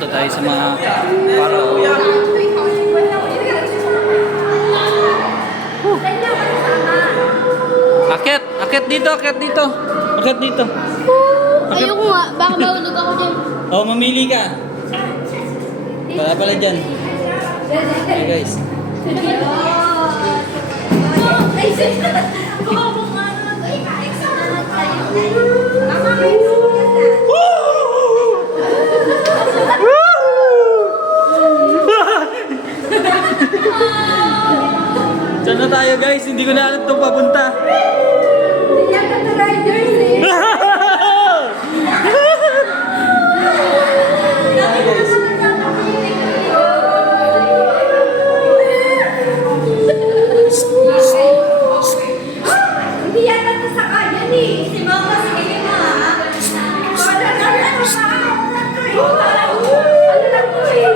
Punta tayo sa mga parao. Akit dito, akit dito. Akit dito. Ayoko nga, baka mahulog ako dyan. Oh, mamili ka. Wala pala dyan. Okay guys. Saan na tayo guys? Hindi ko na alam itong papunta. Hindi yata ito sa kanya ni. Si Mama, sige yun na ha. Ano lang po eh.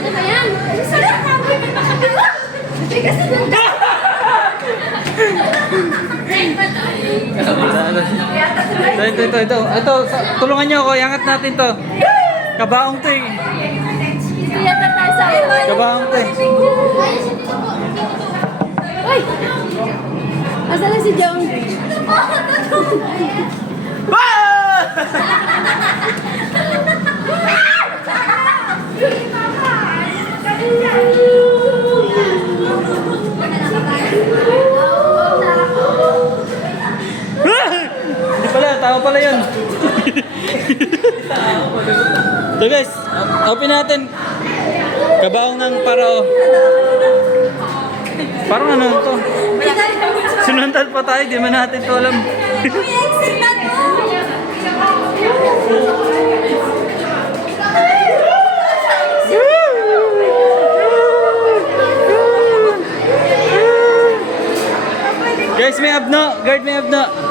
Ano ba yan? Ito, tulungan niyo ako, iangat natin to. Kabaong to eh. Dito yata tayo sa Kabaong to eh. Ay! Asa na si Jong? Hindi pala, tao pala yun. So guys, open natin. Kabaong ng parao. Parang ano to? Sinundan pa tayo, di man natin to alam. Guys, may abno. Guard, may abno.